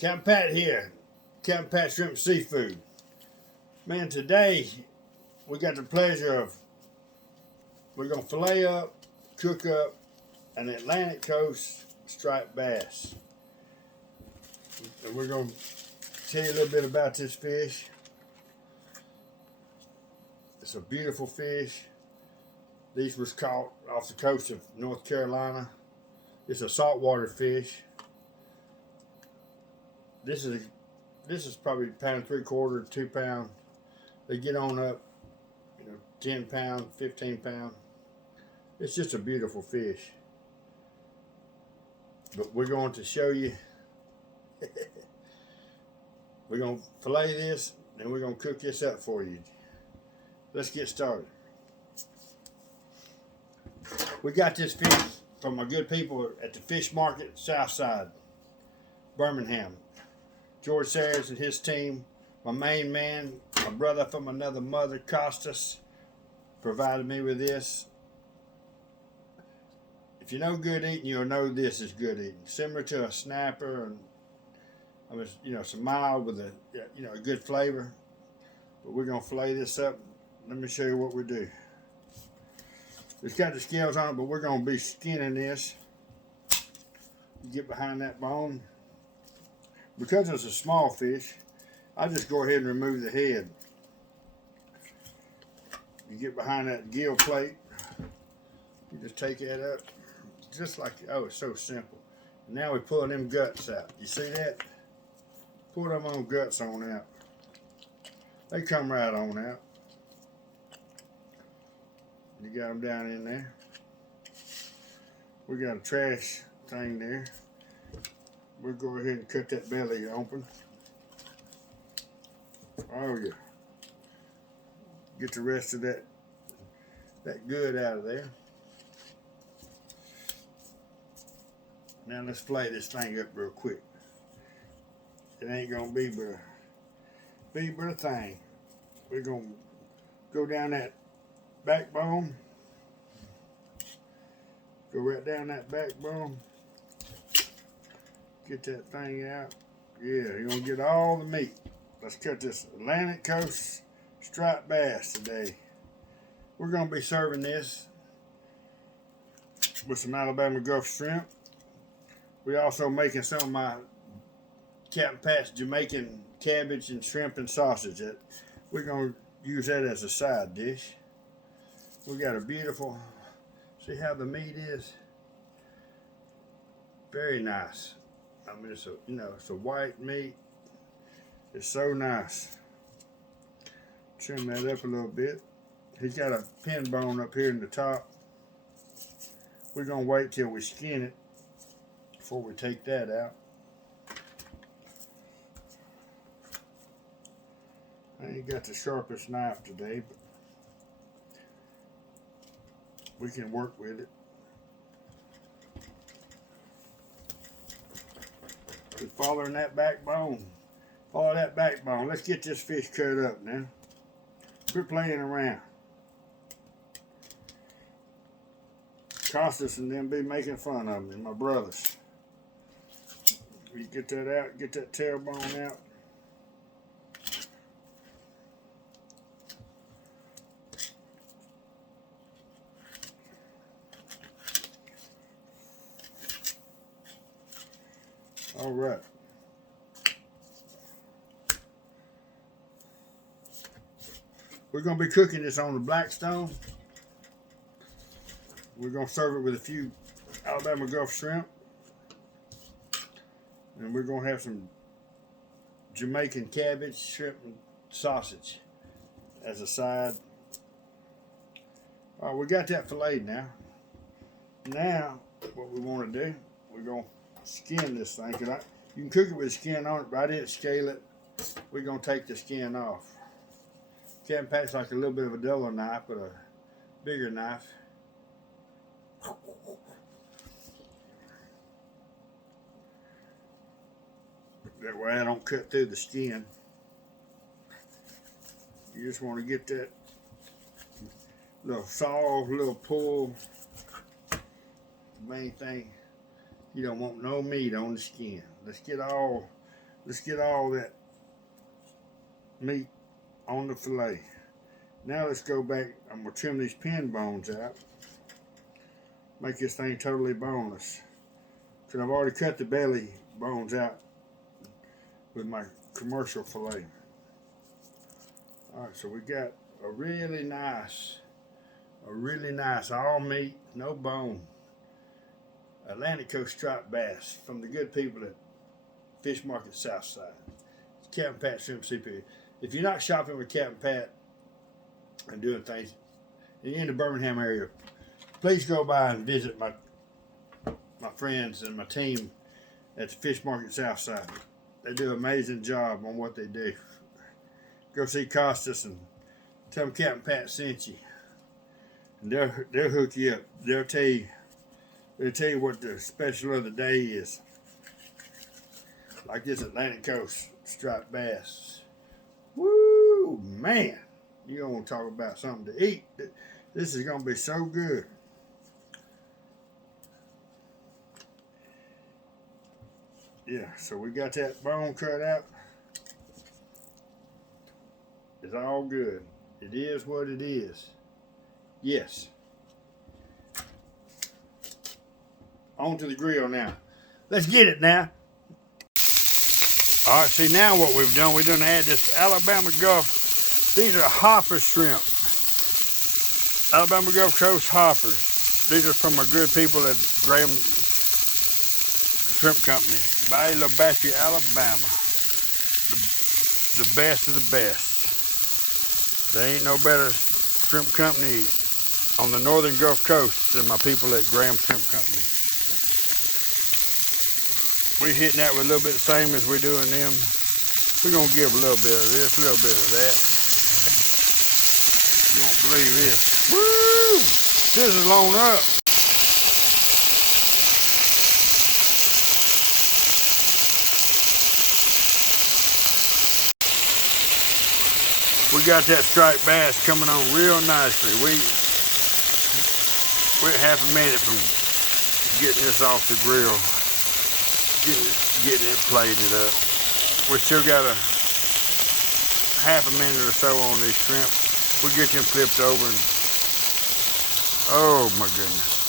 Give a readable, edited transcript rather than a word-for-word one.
Capt.Pat here, Capt.Pat Shrimp Seafood. Man, today we got the pleasure of, we're going to fillet up, cook up an Atlantic Coast striped bass. And we're going to tell you a little bit about this fish. It's a beautiful fish. These was caught off the coast of North Carolina. It's a saltwater fish. This is probably £1.75, 2 pound. They get on up, 10 pound, 15 pound. It's just a beautiful fish. But we're going to show you. We're going to fillet this, and we're going to cook this up for you. Let's get started. We got this fish from my good people at the fish market, Southside, Birmingham. George Sayers and his team, my main man, my brother from another mother, Costas, provided me with this. If you know good eating, you'll know this is good eating. Similar to a snapper, and some mild with a a good flavor. But we're gonna fillet this up. Let me show you what we do. It's got the scales on it, but we're gonna be skinning this. You get behind that bone. Because it's a small fish, I just go ahead and remove the head. You get behind that gill plate. You just take that up, just like, oh, it's so simple. And now we're pulling them guts out. You see that? Pull them on guts on out. They come right on out. You got them down in there. We got a trash thing there. We'll go ahead and cut that belly open. Oh yeah. Get the rest of that good out of there. Now let's fillet this thing up real quick. It ain't gonna be but a thing. We're gonna go down that backbone. Go right down that backbone. Get that thing out. Yeah, you're gonna get all the meat. Let's cut this Atlantic Coast striped bass today. We're gonna be serving this with some Alabama Gulf shrimp. We're also making some of my Capt.Pat's Jamaican cabbage and shrimp and sausage. We're gonna use that as a side dish. We got a beautiful, see how the meat is? Very nice. I mean, it's a white meat. It's so nice. Trim that up a little bit. He's got a pin bone up here in the top. We're gonna wait till we skin it before we take that out. I ain't got the sharpest knife today, but we can work with it. Just following that backbone. Follow that backbone. Let's get this fish cut up now. Quit playing around. Costas and them be making fun of me, my brothers. You get that out, get that tailbone out. All right. We're going to be cooking this on the blackstone. We're going to serve it with a few Alabama Gulf shrimp. And we're going to have some Jamaican cabbage, shrimp, and sausage as a side. All right, we got that filleted now. Now, what we want to do, we're going to skin this thing. You can cook it with the skin on it, but I didn't scale it. We're going to take the skin off. Capt.Pat's like a little bit of a duller knife, but a bigger knife. That way I don't cut through the skin. You just want to get that little saw, little pull. The main thing, you don't want no meat on the skin. Let's get all let's get all that meat on the fillet. Now let's go back. I'm gonna trim these pin bones out. Make this thing totally boneless. Cause I've already cut the belly bones out with my commercial fillet. All right, so we got a really nice all meat, no bone, Atlantic Coast striped bass from the good people at Fish Market Southside. It's Capt.Pat Shrimp CP. If you're not shopping with Capt.Pat and doing things, and you're in the Birmingham area, please go by and visit my friends and my team at the Fish Market Southside. They do an amazing job on what they do. Go see Costas and tell them Capt.Pat sent you. And they'll hook you up. They'll tell you what the special of the day is. Like this Atlantic Coast striped bass. Woo, man. You're going to talk about something to eat. This is going to be so good. Yeah, so we got that bone cut out. It's all good. It is what it is. Yes. On to the grill now. Let's get it now. All right, see now what we've done add this Alabama Gulf. These are hopper shrimp. Alabama Gulf Coast hoppers. These are from our good people at Graham Shrimp Company, Bayou La Batre, Alabama. The best of the best. There ain't no better shrimp company on the northern Gulf Coast than my people at Graham Shrimp Company. We're hitting that with a little bit the same as we're doing them. We're gonna give a little bit of this, a little bit of that. You won't believe this. Woo! This is blown up. We got that striped bass coming on real nicely. We're half a minute from getting this off the grill, getting it plated up. We still got a half a minute or so on these shrimp. We'll get them flipped over and oh my goodness.